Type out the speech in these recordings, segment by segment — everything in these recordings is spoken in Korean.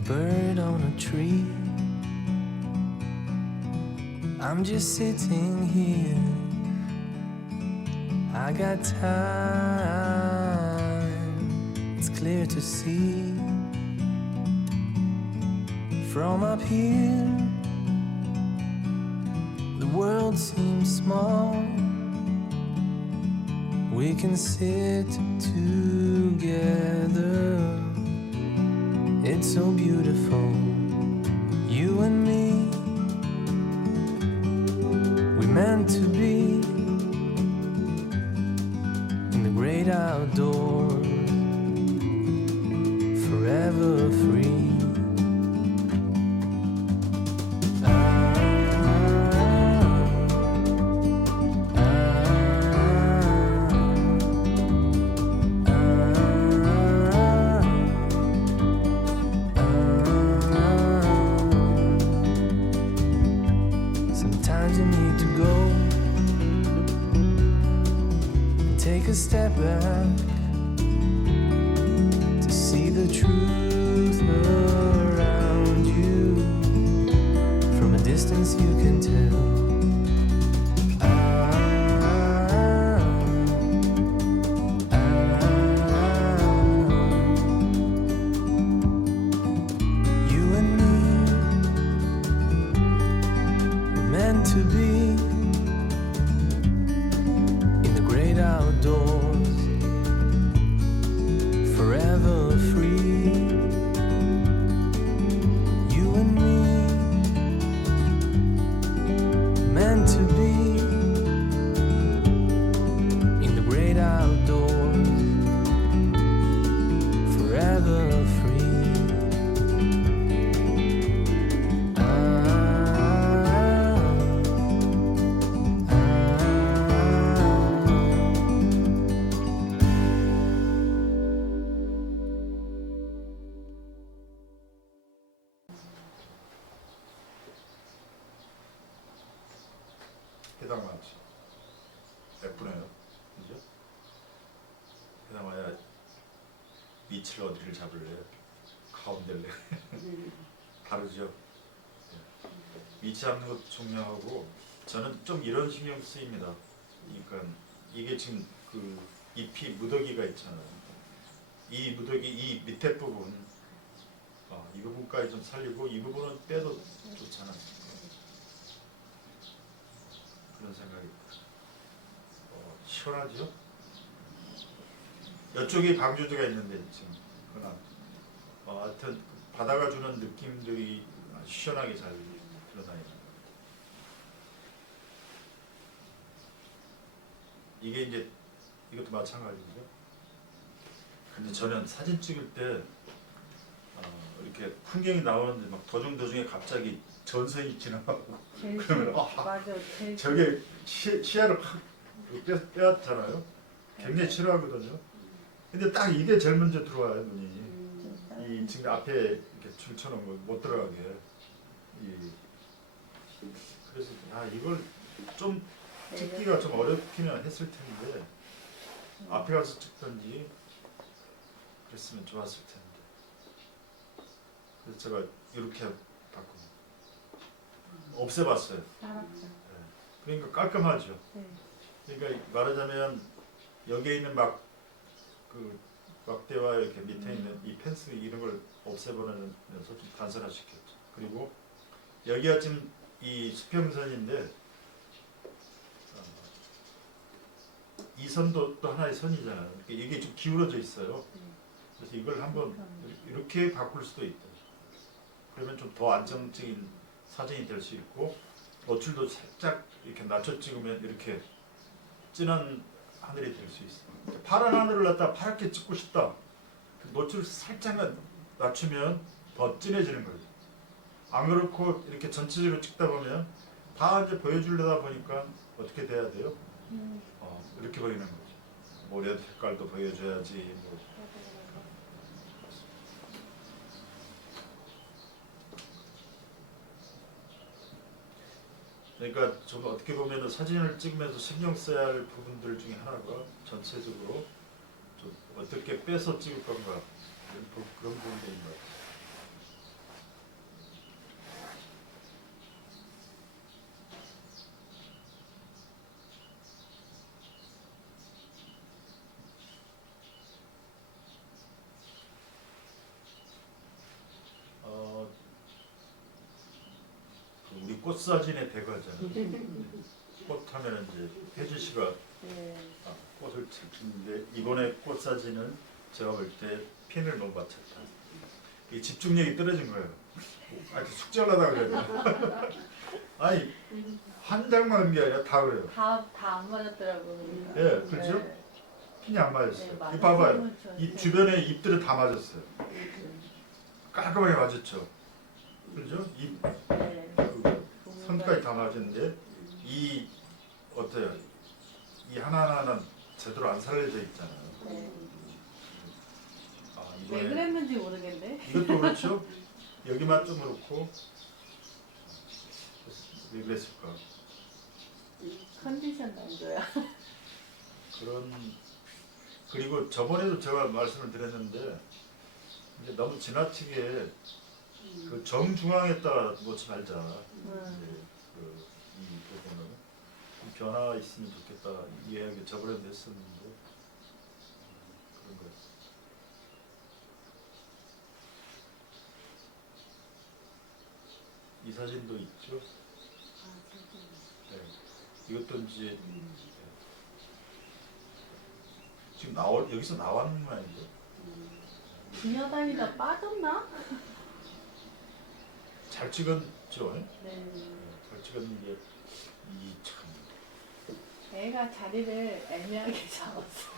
a bird on a tree. I'm just sitting here. I got time. It's clear to see. From up here, the world seems small. We can sit together. It's so beautiful, you and me. We meant to be in the great outdoors, forever free. Sometimes you need to go and take a step back to see the truth around you. From a distance you can tell. You and me were meant to be in the great outdoors, forever free. You and me meant to be in the great outdoors, forever free. 해당하지. 예쁘네요. 그죠? 해당하야 위치를 어디를 잡을래요? 가운데를 다르죠? 위치 잡는 것도 중요하고 저는 좀 이런 신경 쓰입니다. 그러니까 이게 지금 그 잎이 무더기가 있잖아요. 이 무더기 이 밑에 부분 이 부분까지 좀 살리고 이 부분은 빼도 좋잖아요. 그런 생각이 시원하죠? 이쪽에 방조제가 있는데 지금 그러나 하여튼 바다가 주는 느낌들이 아주 시원하게 잘 드러나요. 이게 이제 이것도 마찬가지죠. 근데 저는 사진 찍을 때 이렇게 풍경이 나오는데 막 도중도중에 갑자기 전선이 지나가고 그러면 맞아. 저게 시야를 확 빼앗잖아요. 굉장히 싫어하거든요. 근데 딱 이게 제일 먼저 들어와요, 눈이. 이 지금 앞에 이렇게 줄 쳐놓은 거 못 들어가게. 그래서 이걸 좀 찍기가 좀 어렵기는 했을 텐데 앞에 가서 찍든지 그랬으면 좋았을 텐데. 그래서 제가 이렇게 바꾸고 없애봤어요. 그러니까 깔끔하죠. 그러니까 말하자면 여기에 있는 그 막대와 이렇게 밑에 있는 이 펜스 이런 걸 없애버리면서 좀 단순화시켰죠. 그리고 여기가 지금 이 수평선인데 이 선도 또 하나의 선이잖아요. 이게 좀 기울어져 있어요. 그래서 이걸 한번 이렇게 바꿀 수도 있다. 그러면 좀 더 안정적인 사진이 될 수 있고 노출도 살짝 이렇게 낮춰 찍으면 이렇게 진한 하늘이 될 수 있어요. 파란 하늘을 갖다 파랗게 찍고 싶다. 노출을 살짝만 낮추면 더 진해지는 거죠. 안 그렇고 이렇게 전체적으로 찍다 보면 다 이제 보여주려다 보니까 어떻게 돼야 돼요? 이렇게 보이는 거죠. 모래 색깔도 보여줘야지. 그러니까 좀 어떻게 보면 사진을 찍으면서 신경 써야 할 부분들 중에 하나가 전체적으로 좀 어떻게 빼서 찍을 건가 그런 부분인 것 같아요. 꽃 사진의 대가잖아요. 꽃 하면 이제 혜주 씨가 네. 꽃을 찍는데 이번에 꽃 사진은 제가 볼 때 핀을 너무 맞췄다. 이 집중력이 떨어진 거예요. 아니 숙제하려다 그래요. 아니 한 장만 한 게 아니라 다 그래요. 다 안 맞았더라고요. 예, 그렇죠? 네. 핀이 안 맞았어요. 네, 이거 봐봐요. 맞았어요. 이 네. 주변에 잎들은 다 맞았어요. 깔끔하게 맞았죠. 그렇죠? 잎 네. 그 선까지 다 맞았는데 이 어때요? 이 하나하나는 제대로 안 살려져 있잖아요. 네. 아, 왜 이번에 그랬는지 모르겠네. 이것도 그렇죠? 여기만 좀 그렇고 왜 그랬을까? 컨디션 난조야. 그런 그리고 저번에도 제가 말씀을 드렸는데 이제 너무 지나치게 그 정중앙에다가 놓지 말자. 이제 이 부분은 좀 변화가 있으면 좋겠다 이 이야기 저번에도 했었는데 그런 거. 이 사진도 있죠. 네. 이것도 이제 지금 여기서 나왔는 모양이죠. 기어다니다 빠졌나? 잘 찍었죠. 네. 잘 찍었는데 이 참. 애가 자리를 애매하게 잡았어.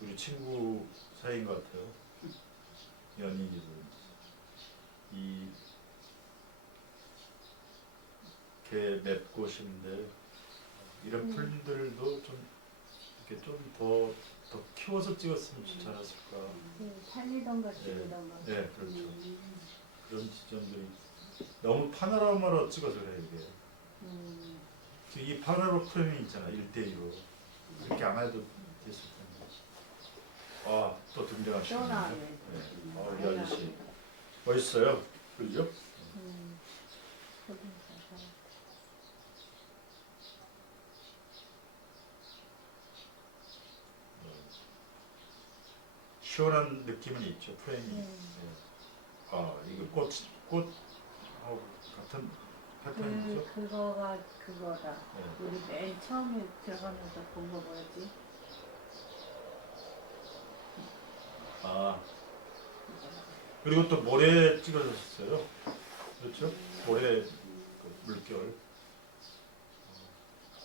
우리 친구 사이인 것 같아요. 연인이들. 이게 맺꽃인데 이런 풀들도 좀 이렇게 좀 더 키워서 찍었으면 좋지 않았을까. 살리던가 죽이던가. 네, 그렇죠. 그런 지점들이 너무 파노라마로 찍어서 그래 이게. 지금 이 파노라마 프레임이 있잖아 1대2로. 그렇게 안 해도 됐을 텐데. 아, 또 등장하시네. 시원하네. 네. 우리 아저씨 멋있어요. 그죠? 시원한 느낌은 있죠. 프레임이. 네. 아, 이거 꽃하고 같은 패턴이죠? 그거가 그거다. 네. 우리 맨 처음에 들어가면서 본 거 뭐였지? 아, 그리고 또 모래 찍어줬어요. 그렇죠? 모래 그 물결.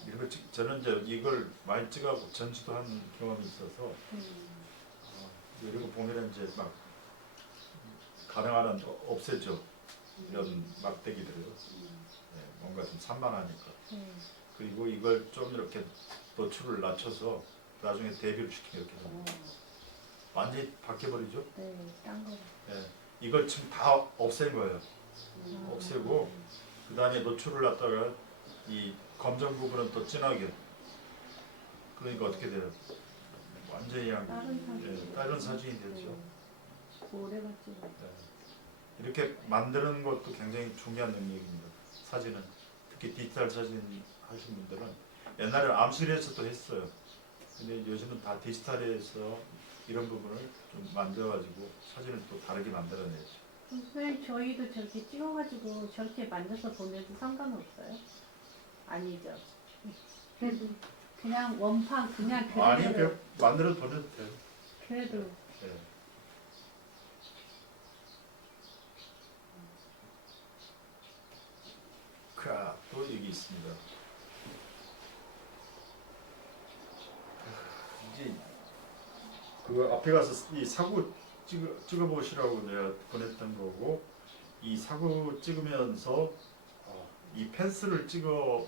이런 거 저는 이제 이걸 많이 찍어갖고 전시도 한 경험이 있어서 이런 거 보면 이제 막 가능한 한 없애죠. 이런 막대기들을. 네, 뭔가 좀 산만하니까. 그리고 이걸 좀 이렇게 노출을 낮춰서 나중에 대비를 시키면 이렇게 하면 완전히 바뀌어버리죠. 네, 딴 거. 네, 이걸 지금 다 없앤 거예요. 없애고 그 다음에 노출을 놨다가 이 검정 부분은 더 진하게. 그러니까 어떻게 돼요? 완전히 다른 사진이 되죠. 모래가 찍어. 네. 이렇게 만드는 것도 굉장히 중요한 능력입니다. 사진은 특히 디지털 사진 하신 분들은 옛날에 암실에서도 했어요. 근데 요즘은 다 디지털에서 이런 부분을 좀 만들어가지고 사진을 또 다르게 만들어내죠. 선생님 저희도 저렇게 찍어가지고 저렇게 만져서 보내도 상관없어요? 아니죠. 그냥 원판 그냥 아니 그대로. 그냥 만들어 보내도 돼요. 그래도 네. 또 여기 있습니다. 이제 그 앞에 가서 이 사구 찍어 보시라고 내가 보냈던 거고 이 사구 찍으면서 이 펜스를 찍어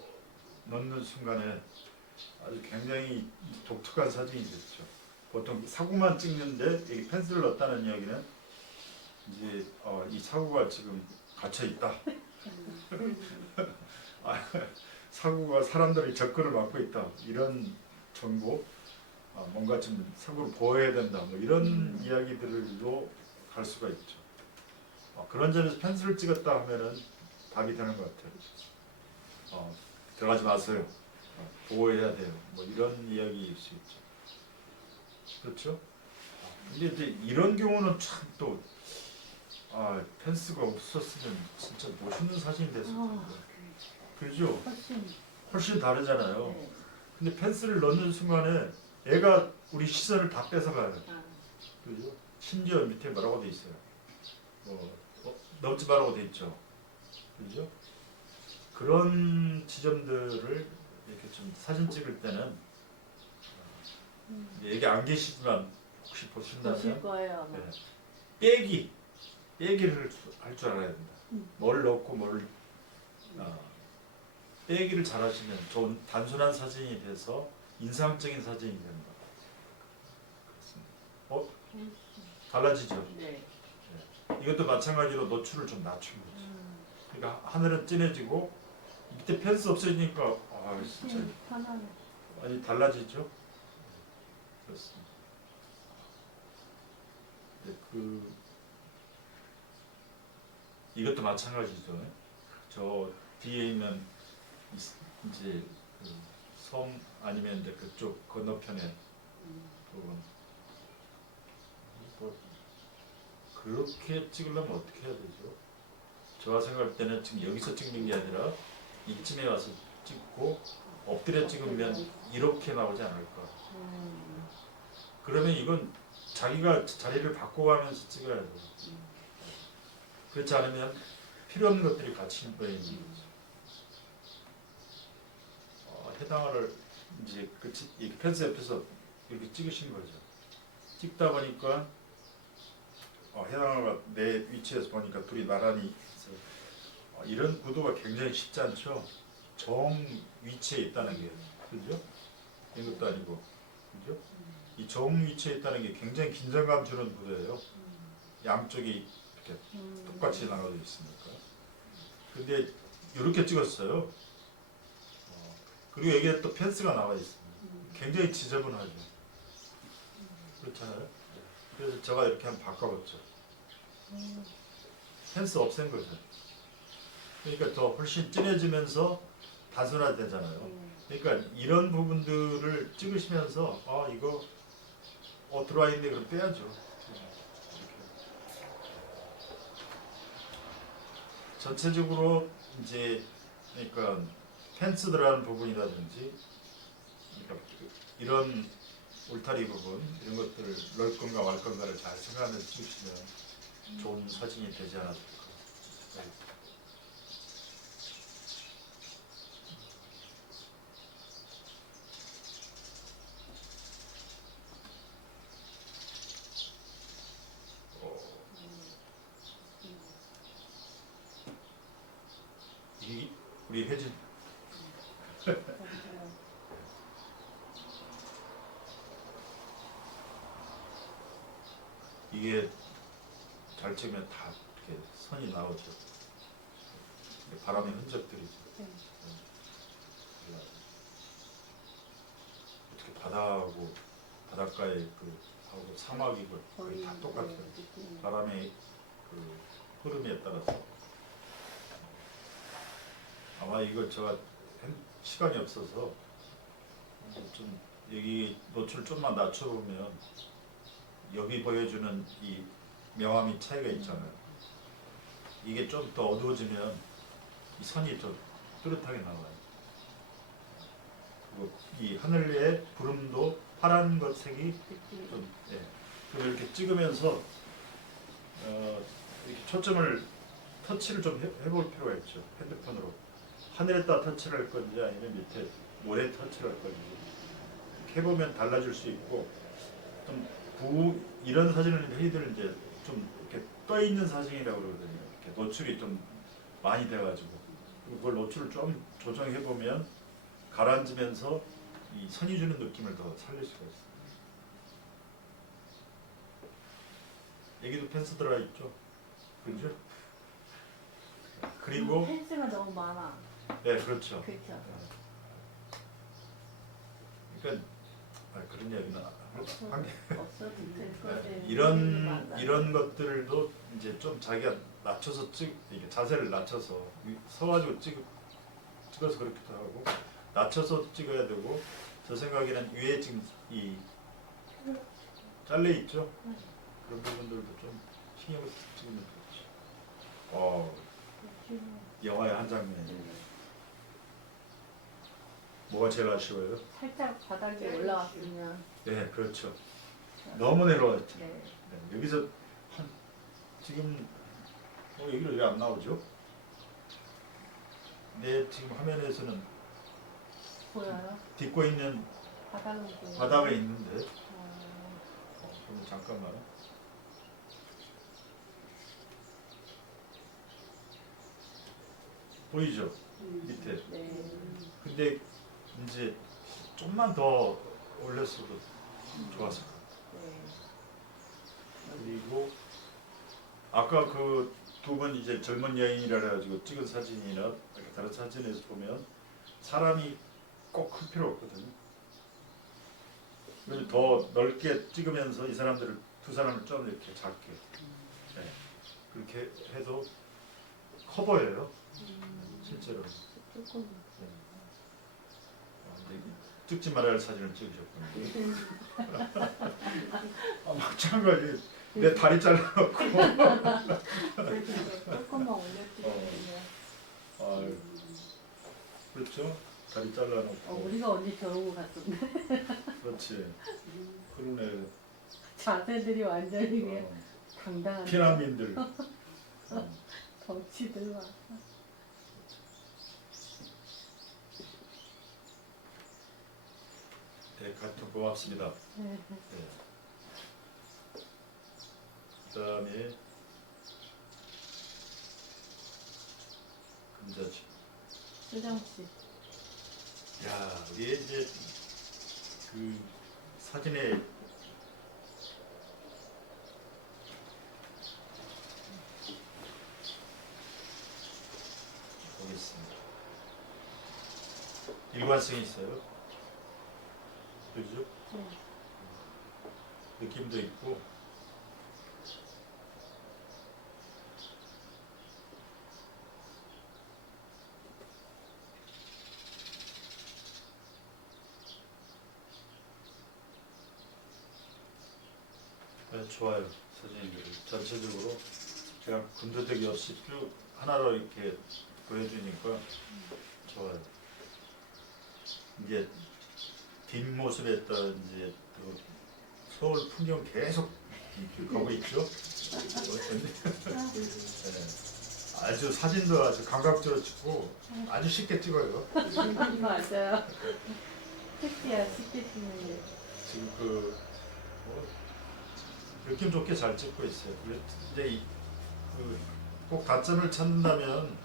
넣는 순간에 아주 굉장히 독특한 사진이 됐죠. 보통 사구만 찍는데 여기 펜스를 넣었다는 이야기는 이제 이 사구가 지금 갇혀 있다. 사구가 사람들의 접근을 막고 있다. 이런 정보, 뭔가 좀 사구를 보호해야 된다. 뭐 이런 이야기들로 갈 수가 있죠. 그런 점에서 펜스를 찍었다 하면은 답이 되는 것 같아요. 들어가지 마세요. 보호해야 돼요. 뭐 이런 이야기일 수 있죠. 그렇죠? 근데 이제 이런 경우는 참 또 펜스가 없었으면 진짜 멋있는 사진이 됐을 텐데. 그죠? 훨씬 다르잖아요. 네. 근데 펜스를 넣는 순간에 애가 우리 시선을 다 뺏어가요. 그죠? 심지어 밑에 뭐라고 돼 있어요? 넣지 말라고 돼 있죠. 그죠? 그런 지점들을 이렇게 좀 사진 찍을 때는 얘기 안 계시지만 혹시 보실 보신다면 거예요. 아마. 네. 빼기를 할 줄 알아야 된다. 뭘 넣고 뭘 빼기를 잘하시면 좋은 단순한 사진이 돼서 인상적인 사진이 됩니다. 그렇습니다. 달라지죠. 네. 이것도 마찬가지로 노출을 좀 낮춘 거죠. 그러니까 하늘은 진해지고 밑에 펜스 없어지니까 진짜 편안해. 많이 달라지죠. 그렇습니다. 네, 이것도 마찬가지죠. 저 뒤에 있는 이제 섬 아니면 이제 그쪽 건너편에 부분 그렇게 찍으려면 어떻게 해야 되죠? 제가 생각할 때는 지금 여기서 찍는 게 아니라 이쯤에 와서 찍고 엎드려 찍으면 이렇게 나오지 않을까. 그러면 이건 자기가 자리를 바꿔가면서 찍어야 돼요. 그렇지 않으면 필요 없는 것들이 같이 있는 거죠. 해당을 이제 이 펜스 옆에서 이렇게 찍으신 거죠. 찍다 보니까 해당화가 내 위치에서 보니까 둘이 나란히 있어요. 이런 구도가 굉장히 쉽지 않죠. 정 위치에 있다는 게, 그죠? 이것도 아니고, 그죠? 이 정 위치에 있다는 게 굉장히 긴장감 주는 구도예요. 양쪽이 이렇게 똑같이 나가져 있으니까. 근데 이렇게 찍었어요. 그리고 여기에 또 펜스가 나와 있습니다. 굉장히 지저분하죠. 그렇잖아요. 그래서 제가 이렇게 한번 바꿔봤죠. 펜스 없앤 거죠. 그러니까 더 훨씬 진해지면서 단순화되잖아요. 그러니까 이런 부분들을 찍으시면서 이거 들어와 있는데 그럼 빼야죠. 이렇게. 전체적으로 이제 그러니까 펜스 들어가는 부분이라든지 그러니까 이런 울타리 부분 이런 것들을 넣을 건가 말 건가를 잘 생각하면서 찍으시면 좋은 사진이 되지 않았을까. 우리 혜진 이게 잘 찍으면 다 이렇게 선이 나오죠. 바람의 흔적들이죠. 어떻게 바다하고 바닷가에 하고 사막이고 거의 다 똑같아요. 바람의 흐름에 따라서 아마 이거 제가 시간이 없어서 좀 여기 노출 좀만 낮춰보면 여기 보여주는 이 명암이 차이가 있잖아요. 이게 좀 더 어두워지면 이 선이 좀 뚜렷하게 나와요. 그리고 이 하늘 위에 구름도 파란 것 색이 좀 그리고 이렇게 찍으면서 이렇게 초점을 터치를 좀 해볼 필요가 있죠. 핸드폰으로 하늘에다 터치를 할 건지 아니면 밑에 모래에 터치를 할 건지 이렇게 해보면 달라질 수 있고 좀 이런 사진을 저희들 이제 좀 이렇게 떠 있는 사진이라고 그러거든요. 이렇게 노출이 좀 많이 돼가지고 그걸 노출을 좀 조정해 보면 가라앉으면서 이 선이 주는 느낌을 더 살릴 수가 있습니다. 여기도 펜스 들어가 있죠, 그렇죠? 그리고 펜스가 너무 많아. 네, 그렇죠. 그렇죠. 그러니까 그런 얘기는 없어도 될 거예요. 이런 것들도 이제 좀 자기가 낮춰서 이게 자세를 낮춰서 서가지고 찍어서 그렇기도 하고 낮춰서 찍어야 되고 저 생각에는 위에 지금 이 잘려 있죠. 그런 부분들도 좀 신경을 쓰면 좋지. 영화의 한 장면이 뭐가 제일 아쉬워요? 살짝 바닥에 올라왔으면. 네, 그렇죠. 너무 내려왔죠. 네. 네, 여기서 한 지금 여기로 왜 안 나오죠? 내 지금 화면에서는 보여요? 딛고 있는 바닥은 보여요? 바닥에 있는데 어, 그럼 잠깐만. 보이죠? 밑에. 네. 근데 이제 좀만 더 올렸어도 좋았을 것 같아요. 네. 그리고 아까 그 두 분 이제 젊은 여인이라 해가지고 찍은 사진이나 이렇게 다른 사진에서 보면 사람이 꼭 클 필요 없거든요. 그래서 더 넓게 찍으면서 이 사람들을 두 사람을 좀 이렇게 작게 네. 그렇게 해도 커 보여요. 실제로. 조금. 근데 찍지 말아야 할 사진을 찍으셨군요. 마찬가지. 내 다리 잘라놓고. 조금만 올려주세요. 그렇죠. 다리 잘라놓고. 우리가 언제 저러고 갔었네. 그렇지. 그러네. 자세들이 완전히 그냥 당당한. 피난민들. 덩치들 막. 네, 같은 고맙습니다. 네. 네. 그다음에 금자지. 수정 씨. 야, 우리 이제 그 사진에 보겠습니다. 일관성이 있어요. 그죠? 네. 느낌도 있고. 네, 좋아요. 사진들이 전체적으로 그냥 군더더기 없이 쭉 하나로 이렇게 보여주니까 좋아요. 이제 뒷모습에다가 그 서울 풍경 계속 가고 있죠. 네. 아주 사진도 아주 감각적으로 찍고 아주 쉽게 찍어요. 맞아요. 택시야 쉽게 찍는 게. 지금 느낌 좋게 잘 찍고 있어요. 이제 꼭 가점을 찾는다면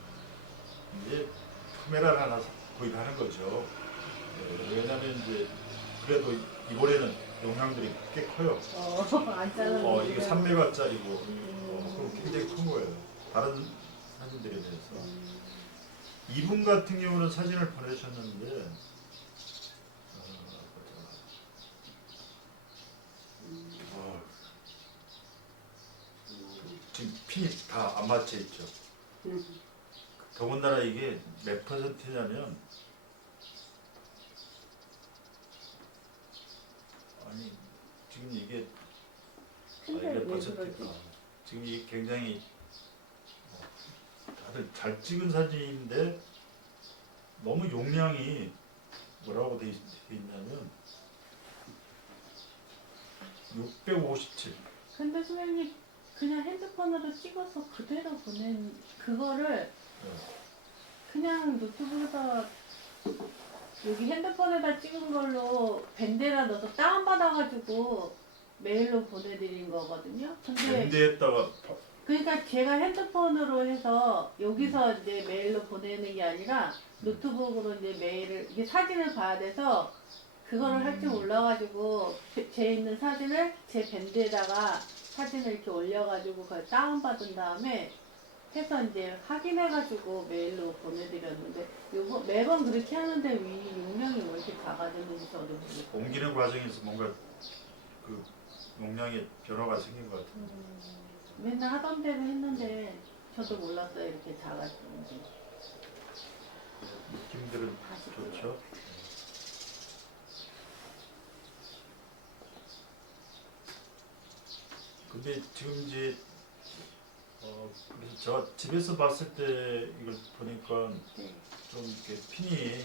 이제 카메라를 하나 구입하는 거죠. 왜냐하면 이제 그래도 이번에는 용량들이 꽤 커요. 안 자르는 이게 3메가짜리고 그럼 굉장히 큰 거예요. 다른 사진들에 비해서. 이분 같은 경우는 사진을 보내셨는데 지금 핀이 다 안 맞춰 있죠. 더군다나 이게 몇 퍼센트냐면 아니 지금 이게 근데 몇 왜 퍼센트일까? 그러지? 지금 이게 굉장히 다들 잘 찍은 사진인데 너무 용량이 뭐라고 돼 있냐면 657. 근데 선생님 그냥 핸드폰으로 찍어서 그대로 보낸 그거를 그냥 노트북에다 여기 핸드폰에다 찍은 걸로 밴드에다 넣어서 다운받아가지고 메일로 보내드린 거거든요. 근데 밴드에다가 그러니까 제가 핸드폰으로 해서 여기서 이제 메일로 보내는 게 아니라 노트북으로 이제 메일을 이게 사진을 봐야 돼서 그거를 할 줄 몰라가지고 제 있는 사진을 제 밴드에다가 사진을 이렇게 올려가지고 그걸 다운받은 다음에 해서 이제 확인해가지고 메일로 보내드렸는데 요거 매번 그렇게 하는데 위 용량이 왜 이렇게 작아졌는지 저도 모르겠어요. 옮기는 과정에서 뭔가 그 용량의 변화가 생긴 것 같아요. 맨날 하던 대로 했는데 저도 몰랐어요 이렇게 작아지는지. 느낌들은 다시 좋죠. 근데 지금 이제 그래서 제가 집에서 봤을 때 이걸 보니까 네. 좀 이렇게 핀이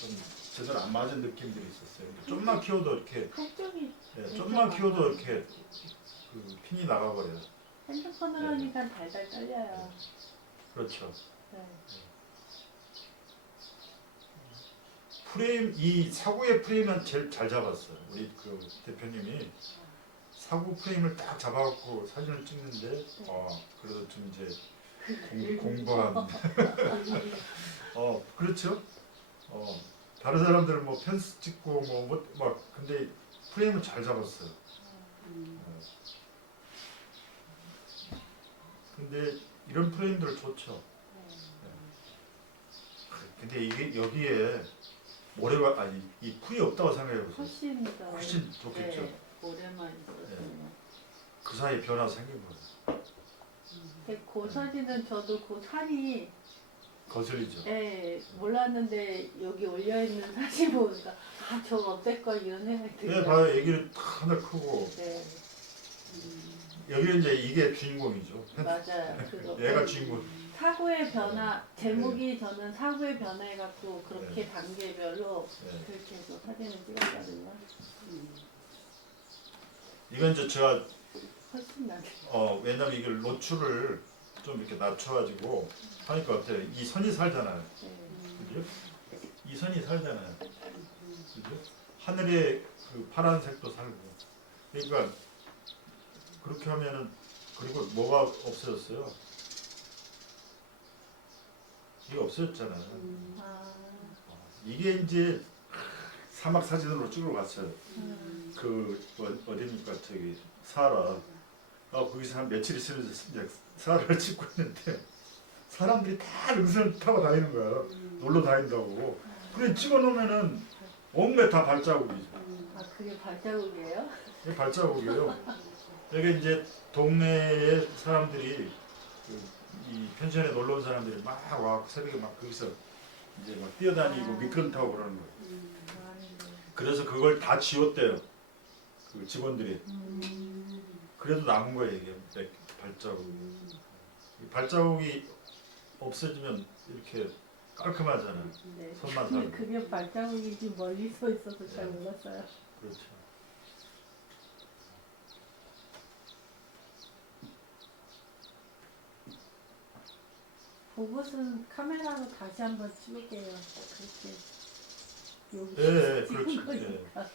좀 제대로 안 맞은 느낌들이 있었어요. 좀만 키워도 이렇게 한쪽이 좀만 키워도 이렇게 그 핀이 나가버려요. 핸드폰으로 네. 하니까 달달 떨려요. 그렇죠. 네. 프레임 이 사구의 프레임은 제일 잘 잡았어요. 우리 그 대표님이 사구 프레임을 딱 잡아갖고 사진을 찍는데 그래도 좀 이제 공부한 그렇죠. 다른 사람들은 뭐 펜스 찍고 뭐 막 근데 프레임을 잘 잡았어요. 근데 이런 프레임들 좋죠. 근데 이게 여기에 모래가 아니 이 풀이 없다고 생각해 보세요. 훨씬 좋겠죠. 네, 오래만 있었어요. 그 사이에 변화 생긴 거예요. 그 사진은 저도 그 산이 거슬리죠. 몰랐는데 여기 올려 있는 사진 보니까 저거 어떨걸 이런 생각이 네, 들어요. 봐요. 애기는 하늘 크고 네. 여기는 이제 이게 주인공이죠. 맞아요. 그거. 얘가 주인공. 사고의 변화 제목이 저는 사고의 변화해 갖고 그렇게 단계별로 네. 그렇게 해서 사진을 찍었거든요. 이건 이제 제가 훨씬 나게. 왜냐면 이걸 노출을 좀 이렇게 낮춰가지고 하니까 어때요? 이 선이 살잖아요. 그죠? 이 선이 살잖아요. 그죠? 하늘의 그 파란색도 살고. 그러니까 그렇게 하면은 그리고 뭐가 없어졌어요? 이게 없어졌잖아요. 이게 이제 사막 사진으로 찍으러 갔어요. 그 어디입니까? 저기 사하라. 거기서 한 며칠 있으면서 이제 사하라를 찍고 있는데 사람들이 다 능선을 타고 다니는 거야. 놀러 다닌다고. 그래 찍어놓으면은 온갖 다 발자국이죠. 그게 발자국이에요? 이게 발자국이에요. 여기 이제 동네에 사람들이 이 펜션에 놀러 온 사람들이 막 와 새벽에 막 거기서 이제 막 뛰어다니고 미끄럼 타고 그러는 거예요. 그래서 그걸 다 지웠대요. 그 직원들이. 그래도 남은 거예요 이게 발자국이. 이 발자국이 없어지면 이렇게 깔끔하잖아요. 네. 손만 근데 살고. 그게 발자국인지 멀리서 있어서 잘 몰랐어요. 그렇죠. 그것은 카메라로 다시 한번 찍을게요. 그렇게 여기 예, 찍은 그렇죠. 거니까.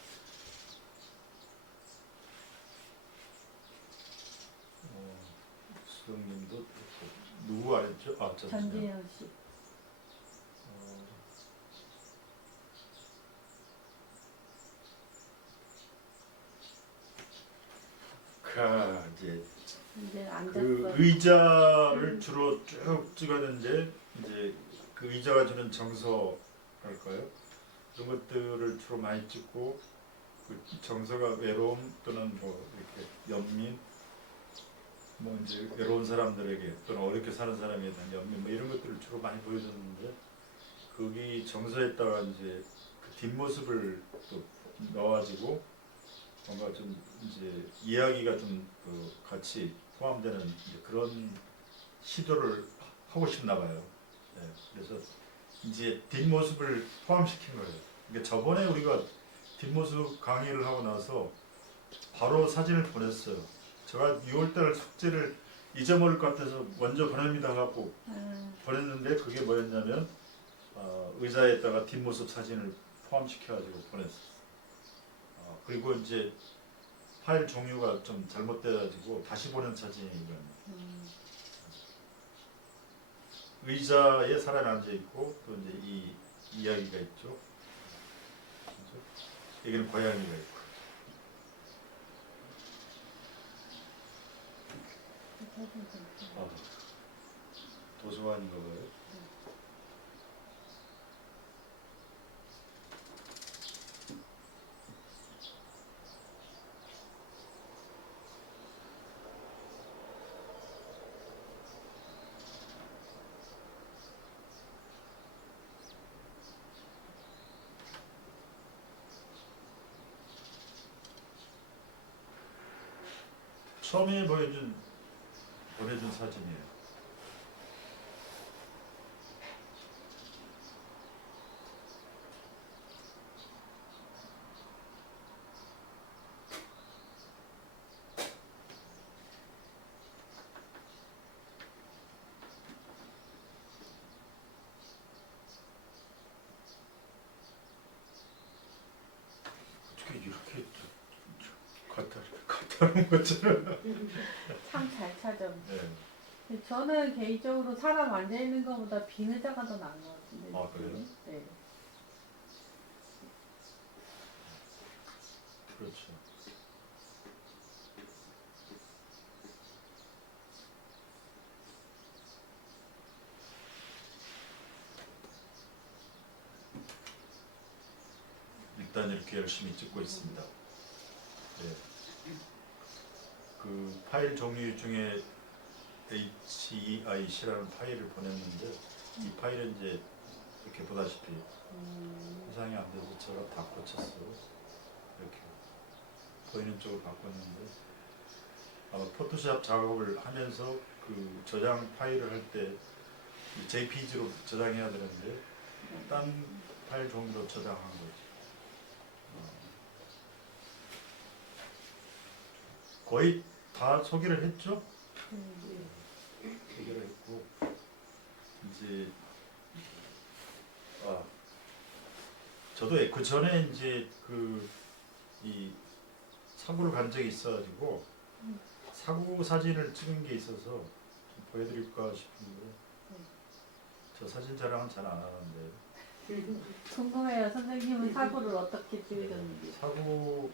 수영님도 누구 알죠? 전재현 씨. 이제 앉았어. 그 의자를 주로 쭉 찍었는데 이제 그 의자가 주는 정서랄까요? 그런 것들을 주로 많이 찍고 그 정서가 외로움 또는 뭐 이렇게 연민 뭐 이제 외로운 사람들에게 또는 어렵게 사는 사람에 대한 연민 뭐 이런 것들을 주로 많이 보여줬는데 거기 정서에다가 이제 그 뒷모습을 또 넣어가지고 뭔가 좀 이제 이야기가 좀 같이 포함되는 이제 그런 시도를 하고 싶나 봐요. 네, 그래서 이제 뒷모습을 포함시킨 거예요. 그러니까 저번에 우리가 뒷모습 강의를 하고 나서 바로 사진을 보냈어요. 제가 6월달 숙제를 잊어버릴 것 같아서 먼저 보냅니다 하고 보냈는데 그게 뭐였냐면 의자에다가 뒷모습 사진을 포함시켜가지고 보냈어요. 그리고 이제 파일 종류가 좀 잘못돼가지고 다시 보낸 사진이 이건. 의자에 사람이 앉아 있고 또 이제 이 이야기가 있죠. 여기는 고양이가 있고. 도서관인가 봐요. 처음에 보내준 사진이에요. 어떻게 이렇게 겉다른 것처럼. 참 잘 찾아. 네. 저는 개인적으로 사람 앉아 있는 것보다 빈 의자가 더 나은 것 같은데. 아, 그래요? 네. 그렇죠. 일단 이렇게 열심히 찍고 있습니다. 네. 그 파일 종류 중에 HEIC라는 파일을 보냈는데 이 파일은 이제 이렇게 보다시피 해상이 안 돼서 제가 다 고쳤어요. 이렇게 보이는 쪽으로 바꿨는데 아마 포토샵 작업을 하면서 그 저장 파일을 할 때 JPG로 저장해야 되는데 딴 파일 종류로 저장한 거죠. 거의 다 소개를 했죠? 소개를 했고 이제 저도 그 전에 이제 이 사고를 간 적이 있어가지고 사고 사진을 찍은 게 있어서 좀 보여드릴까 싶은데 저 사진 자랑은 잘 안 하는데 궁금해요. 선생님은 사고를 어떻게 찍으셨는지. 사고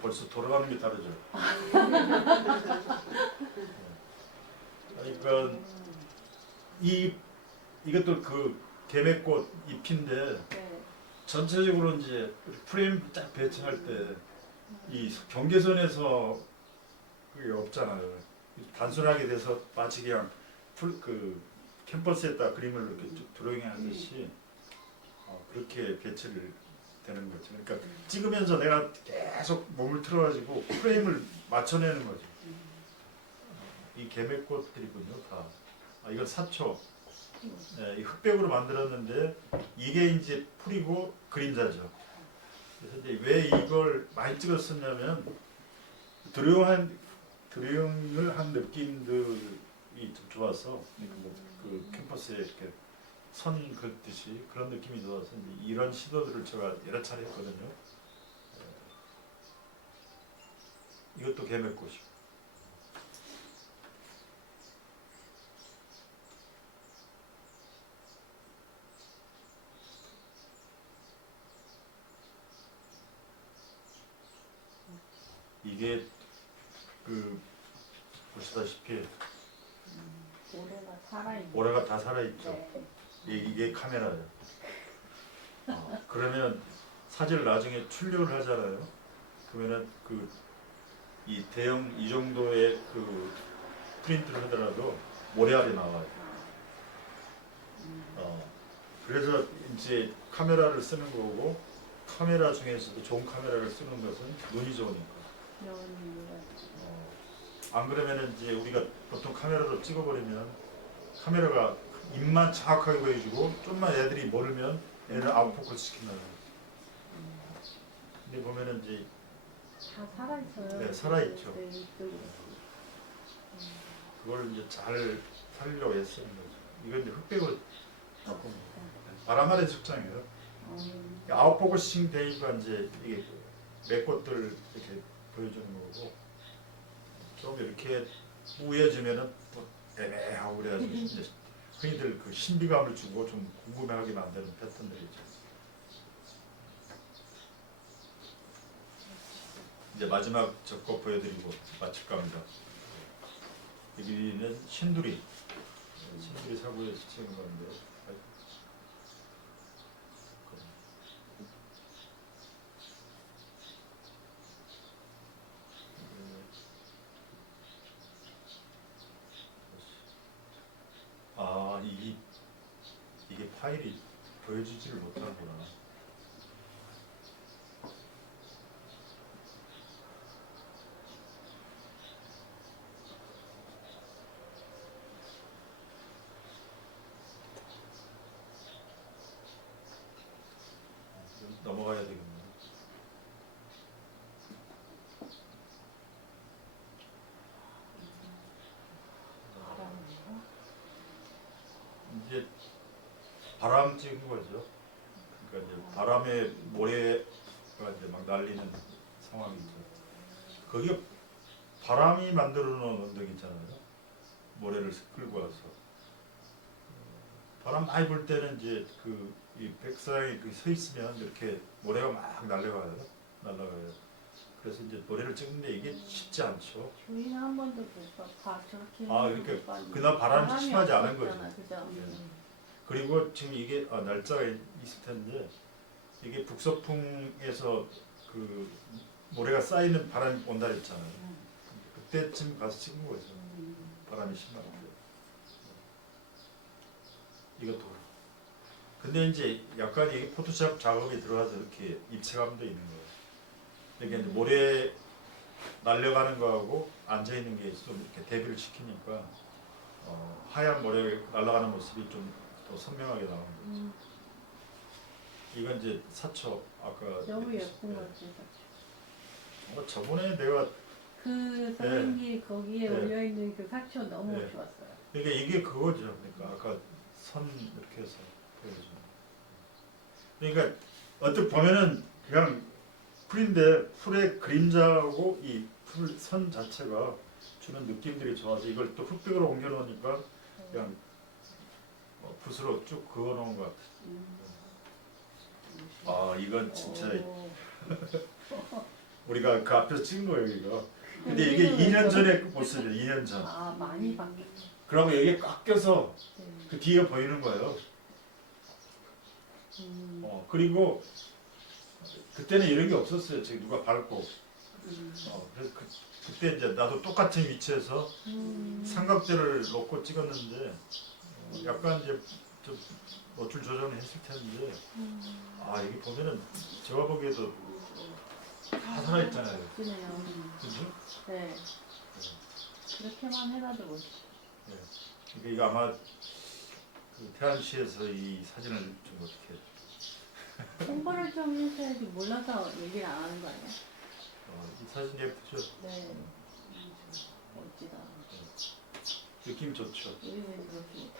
벌써 돌아가는 게 다르죠. 그러니까 이것도 그 개매꽃 잎인데 네. 전체적으로 이제 프레임 딱 배치할 때 이 경계선에서 그게 없잖아요. 단순하게 돼서 마치 그냥 그 캠퍼스에다 그림을 이렇게 쭉 드로잉 하듯이 그렇게 배치를 되는 거죠. 그러니까 찍으면서 내가 계속 몸을 틀어가지고 프레임을 맞춰내는 거죠. 이 개매꽃들이군요, 다. 이건 사초. 네, 이 흑백으로 만들었는데 이게 이제 풀이고 그림자죠. 그래서 이제 왜 이걸 많이 찍었었냐면 드로잉을 한 느낌들이 좀 좋아서 그 캠퍼스에 이렇게 선 긋듯이 그런 느낌이 좋아서 이런 시도들을 제가 여러 차례 했거든요. 이것도 개매꽃이고. 이게 보시다시피 모래가 살아있는. 모래가 다 살아있죠. 네. 이게 카메라예요. 그러면 사진을 나중에 출력을 하잖아요. 그러면은 이 대형 이 정도의 프린트를 하더라도 모래 알이 나와요. 그래서 이제 카메라를 쓰는 거고 카메라 중에서도 좋은 카메라를 쓰는 것은 눈이 좋으니까. 안 그러면은 이제 우리가 보통 카메라로 찍어버리면 카메라가 입만 정확하게 보여주고 좀만 애들이 모르면 애를 아웃포커스 시킨다는 거죠. 근데 보면은 이제 다 살아있어요. 네, 살아있죠. 네, 이쪽으로. 그걸 이제 잘 살리려고 애쓰는 거죠. 이건 이제 흑백으로 바꾼 거예요. 바람아래 숙장이에요. 아웃포커싱 되니까 이제 이게 매꽃들 이렇게 보여주는 거고 좀 이렇게 우회해주면은 또 애매하고 그래가지고 이제 흔히들 그 신비감을 주고 좀 궁금해하게 만드는 패턴들이죠. 이제 마지막 저거 보여드리고 마칠까 합니다. 여기는 신두리 사고에서 찍은 건데 이게 파일이 보여주지를 못하는구나. 바람 찍은 거죠. 그러니까 이제 바람에 모래가 이제 막 날리는 상황이죠. 거기가 바람이 만들어 놓은 언덕 있잖아요. 모래를 끌고 와서 바람 많이 불 때는 이제 이 백사장이 서 있으면 이렇게 모래가 막 날아가요. 그래서 이제 모래를 찍는데 이게 쉽지 않죠. 저희는 한 번도 못 봐. 저렇게. 아, 그러니까 그날 바람이 심하지 않은 거죠. 그죠? 예. 그리고 지금 이게 날짜가 있을 텐데 이게 북서풍에서 그 모래가 쌓이는 바람이 온다 했잖아요. 그때쯤 가서 찍은 거죠. 바람이 심하게. 이것도. 근데 이제 약간 이게 포토샵 작업이 들어가서 이렇게 입체감도 있는 거예요. 이게 이제 모래 날려가는 거하고 앉아 있는 게 좀 이렇게 대비를 시키니까 하얀 모래 날아가는 모습이 좀 더 선명하게 나오는 거죠. 이건 이제 사초 아까 너무 얘기했을 예쁜 때. 것 같아요. 저번에 내가 그 선생님 거기에 네. 올려 있는 그 사초 너무 네. 좋았어요. 그러니까 이게 그거죠. 그러니까 아까 선 이렇게 해서 보여줘. 그러니까 어떻게 보면은 그냥 풀인데 풀의 그림자하고 이 풀 선 자체가 주는 느낌들이 좋아서 이걸 또 흑백으로 옮겨 놓으니까 그냥 붓으로 쭉 그어 놓은 것 같아요. 아 이건 진짜 오. 우리가 그 앞에서 찍은 거예요 이거. 근데 이게 2년 전에 모습이에요. 2년 전. 아 많이 바뀌었죠. 그러고 여기 꽉 껴서 네. 그 뒤에 보이는 거예요. 그리고 그때는 이런 게 없었어요. 저기 누가 밟고. 그래서 그때 이제 나도 똑같은 위치에서 삼각대를 놓고 찍었는데 약간 이제 좀 노출 조정을 했을 텐데 아 여기 보면은 제가 보기에도 다 살아있잖아요. 멋지네요. 그죠? 네. 그렇게만 해놔도 멋있어. 네. 그러니까 이거 아마 그 태안시에서 이 사진을 좀 어떻게 홍보를 좀 해줘야지 몰라서 얘기를 안 하는 거 아니야? 이 사진 예쁘죠? 네. 멋지다. 느낌 좋죠? 우리 왜 그렇게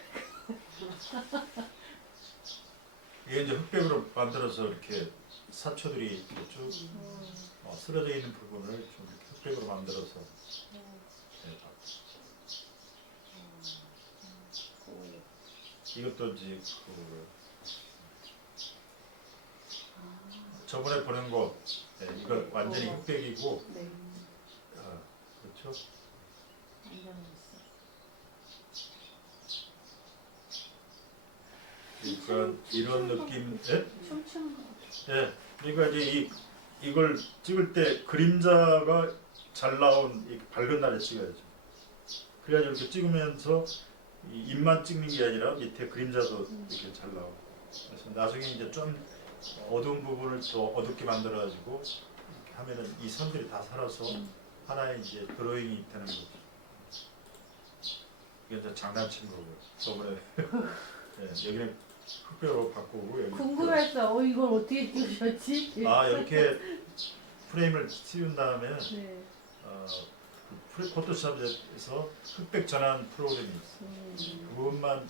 못해? 이게 이제 흑백으로 만들어서 이렇게 사초들이 이렇게 쭉 쓰러져 있는 부분을 좀 이렇게 흑백으로 만들어서 이것도 이제 저번에 보낸 거 이거 완전히 흑백이고 네. 그렇죠? 완전 멋있어. 그러니까 이런 느낌, 춤추는 거. 그러니까 이제 이걸 찍을 때 그림자가 잘 나온 이 밝은 날에 찍어야죠. 그래야 이렇게 찍으면서 이 입만 찍는 게 아니라 밑에 그림자도 이렇게 잘 나오고. 그래서 나중에 이제 좀 어두운 부분을 더 어둡게 만들어가지고 이렇게 하면은 이 선들이 다 살아서 하나의 이제 드로잉이 되는 거죠. 이게 이제 장난친 거고요. 저번에 여기는 흑백으로 바꾸고 여기 궁금했어. 이걸 어떻게 찍으셨지? 이렇게 프레임을 씌운 다음에 네. 포토샵에서 흑백 전환 프로그램이 있어요. 그것만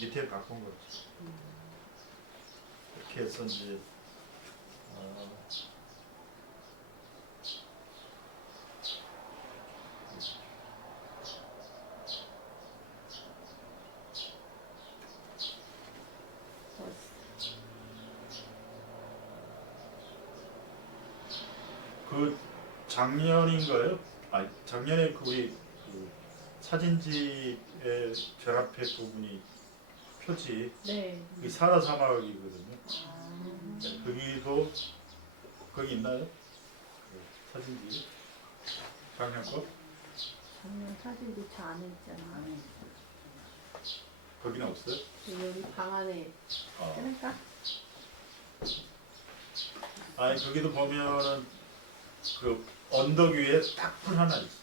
밑에 바꾼 거죠. 이렇게 해서 이제 그 작년인가요? 작년에 우리 그 사진집의 결합회 부분이 표지 네. 이 사라 사막이거든요. 거기도 거기 있나요? 그 사진집 작년 거? 작년 사진도 저 안에 있잖아. 거기는 없어요? 여기 방 안에 그러니까 거기도 보면은 그 언덕 위에 딱 풀 하나 있어.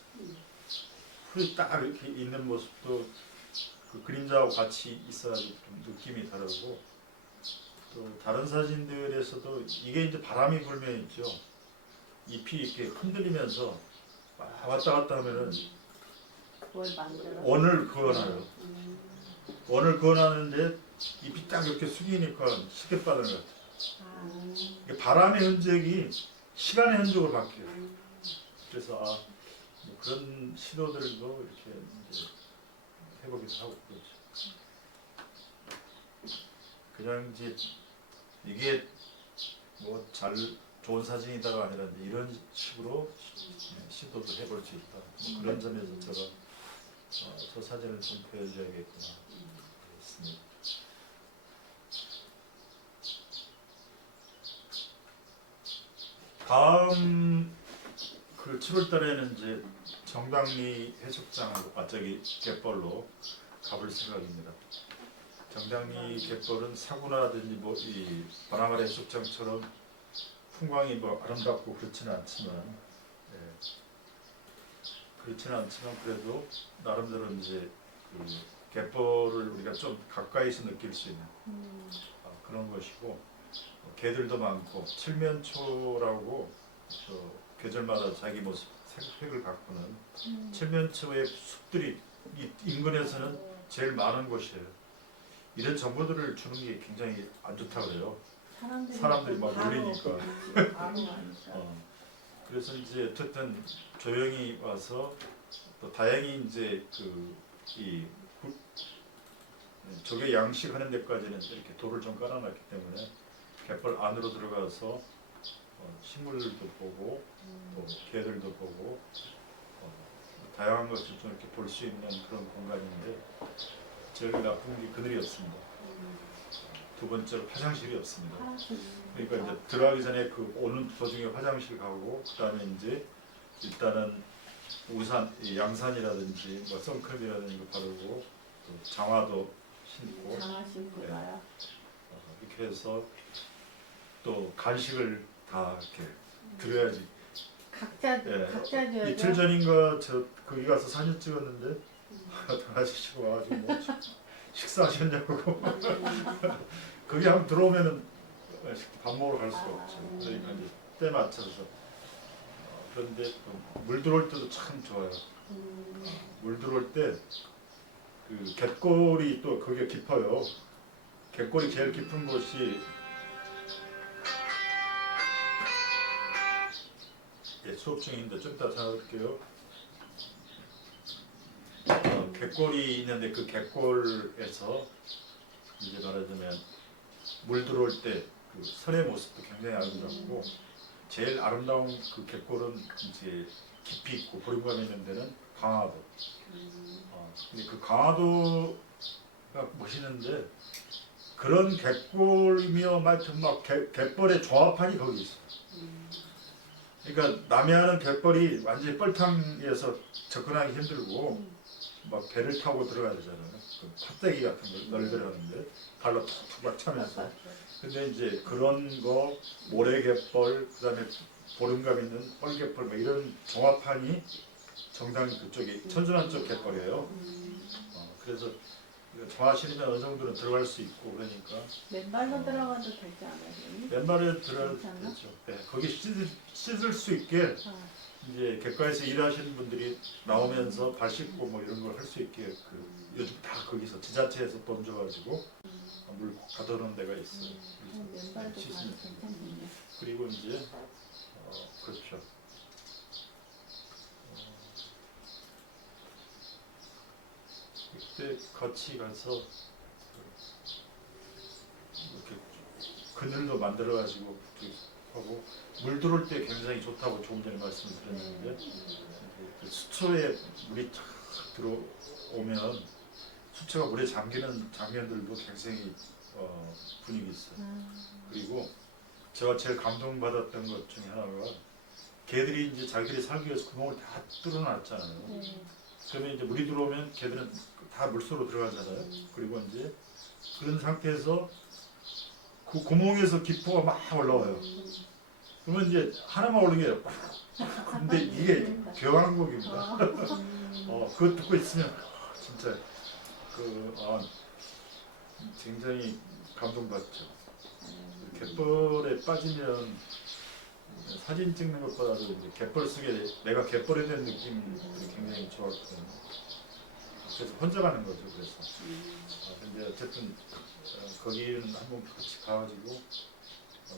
풀이 딱 이렇게 있는 모습도 그 그림자하고 같이 있어야지 좀 느낌이 다르고 또 다른 사진들에서도 이게 이제 바람이 불면 있죠. 잎이 이렇게 흔들리면서 왔다 갔다 하면은 뭘 만들어? 원을 그어놔요. 원을 그어놨는데 잎이 딱 이렇게 숙이니까 시계바늘 같아. 아, 이게 바람의 흔적이 시간의 흔적으로 바뀌어요. 그래서 뭐 그런 시도들도 이렇게 이제 해보기도 하고 그렇죠. 그냥 이제 이게 뭐 잘 좋은 사진이다가 아니라 이제 이런 식으로 시도도 해볼 수 있다. 뭐 그런 점에서 제가 저 사진을 좀 보여줘야겠구나 했습니다. 다음 그 7월 달에는 이제 정당리 해수욕장으로 저기 갯벌로 가볼 생각입니다. 정당리 갯벌은 사구나든지 뭐 이 바나마라 해수욕장처럼 풍광이 뭐 아름답고 그렇지는 않지만 그렇지는 않지만 그래도 나름대로 이제 그 갯벌을 우리가 좀 가까이서 느낄 수 있는 그런 것이고 개들도 많고 칠면초라고 계절마다 자기 모습 색을 바꾸는 칠면초의 숲들이 이 인근에서는 제일 많은 곳이에요. 이런 정보들을 주는 게 굉장히 안 좋다고 그래요. 사람들이 막 몰리니까. 그래서 이제 어쨌든 조용히 와서 또 다행히 이제 이 조개 양식하는 데까지는 이렇게 돌을 좀 깔아놨기 때문에 갯벌 안으로 들어가서 식물들도 보고 또 개들도 보고 다양한 것을 좀 이렇게 볼 수 있는 그런 공간인데 제일 나쁜 게 그늘이 없습니다. 두 번째로 화장실이 없습니다. 그러니까 이제 들어가기 전에 그 오는 도중에 화장실 가고 그다음에 이제 일단은 우산, 양산이라든지 뭐 선크림이라든지 거 바르고 또 장화도 신고 장화 신고 가요. 이렇게 해서 또 간식을 다 이렇게 드려야지. 각자 줘야죠. 이틀 전인가 저 거기 가서 사진 찍었는데 아저씨가 와가지고 뭐 식사하셨냐고 거기 한번 들어오면은 밥 먹으러 갈 수가 없죠. 그러니까 이제 때 맞춰서 그런데 물 들어올 때도 참 좋아요. 물 들어올 때 그 갯골이 또 거기가 깊어요. 갯골이 제일 깊은 곳이 수업 중인데 좀 이따 전화드릴게요. 갯골이 있는데 그 갯골에서 이제 말하자면 물 들어올 때 그 선의 모습도 굉장히 아름답고 제일 아름다운 그 갯골은 이제 깊이 있고 보름감 있는 데는 강화도. 근데 그 강화도가 멋있는데 그런 갯골이며 하여튼 막 갯벌의 조합판이 거기 있어. 그러니까 남해안은 갯벌이 완전히 뻘탕에서 접근하기 힘들고 막 배를 타고 들어가야 되잖아요. 그 팥대기 같은 걸 널들었는데 발로 툭툭 차면서. 근데 이제 그런 거 모래갯벌 그다음에 보름감 있는 뻘갯벌 뭐 이런 종합판이 정당리 그쪽이 천순환 쪽 갯벌이에요. 그래서 정화 신으면 어느 정도는 들어갈 수 있고 그러니까 맨발로 들어가도 되지 않아요? 맨발에 들어가도 괜찮나? 되죠. 네, 거기 씻을 수 있게 이제 객과에서 일하시는 분들이 나오면서 발 씻고 뭐 이런 걸 할 수 있게 요즘 다 거기서 지자체에서 돈 줘가지고 물 가둬놓은 데가 있어요. 맨발도 씻으면. 괜찮겠네. 그리고 이제 그렇죠. 그때 같이 가서 이렇게 그늘도 만들어가지고 하고 물 들어올 때 굉장히 좋다고 조금 전에 말씀을 드렸는데 그 수초에 물이 탁 들어오면 수초가 물에 잠기는 장면들도 굉장히 분위기 있어요. 그리고 제가 제일 감동받았던 것 중에 하나가 개들이 이제 자기들이 살기 위해서 구멍을 다 뚫어놨잖아요. 그러면 이제 물이 들어오면 개들은 다 물속으로 들어가잖아요. 그리고 이제 그런 상태에서 그 구멍에서 기포가 막 올라와요. 그러면 이제 하나만 올리게 근데 이게 교향곡입니다. 그거 듣고 있으면 진짜 굉장히 감동받죠. 갯벌에 빠지면 사진 찍는 것보다도 이제 갯벌 속에 내가 갯벌에 대한 느낌이 굉장히 좋았거든요. 그래서 혼자 가는 거죠. 그래서 근데 어쨌든 거기는 한번 같이 가가지고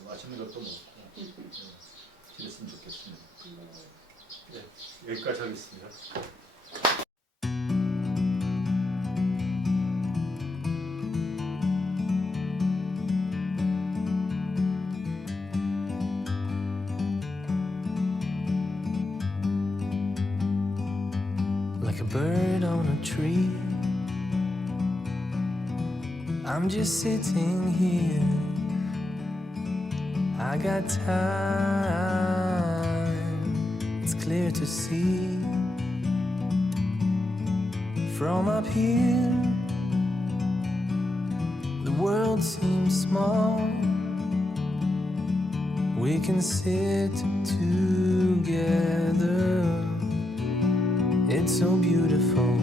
맛있는 것도 먹고 지냈으면 좋겠습니다. 네, 여기까지 하겠습니다. Like a bird on a tree, I'm just sitting here. I got time, it's clear to see. From up here, the world seems small. We can sit together. It's so beautiful,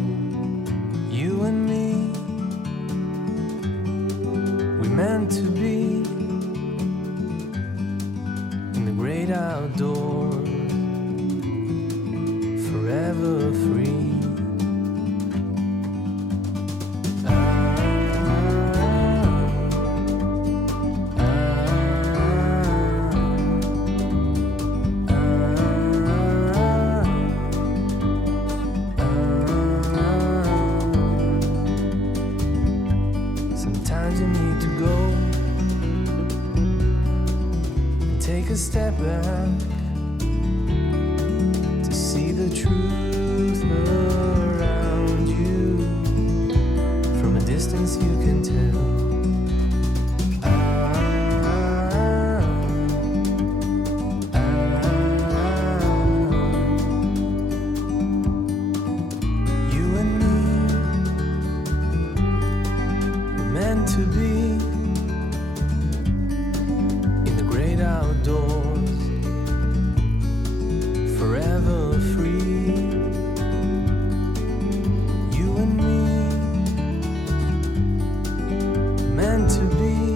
you and me. We meant to be in the great outdoors, forever free. Sometimes you need to go and take a step back to see the truth around you. From a distance you can tell. You and me meant to be in the great outdoors, forever free. You and me meant to be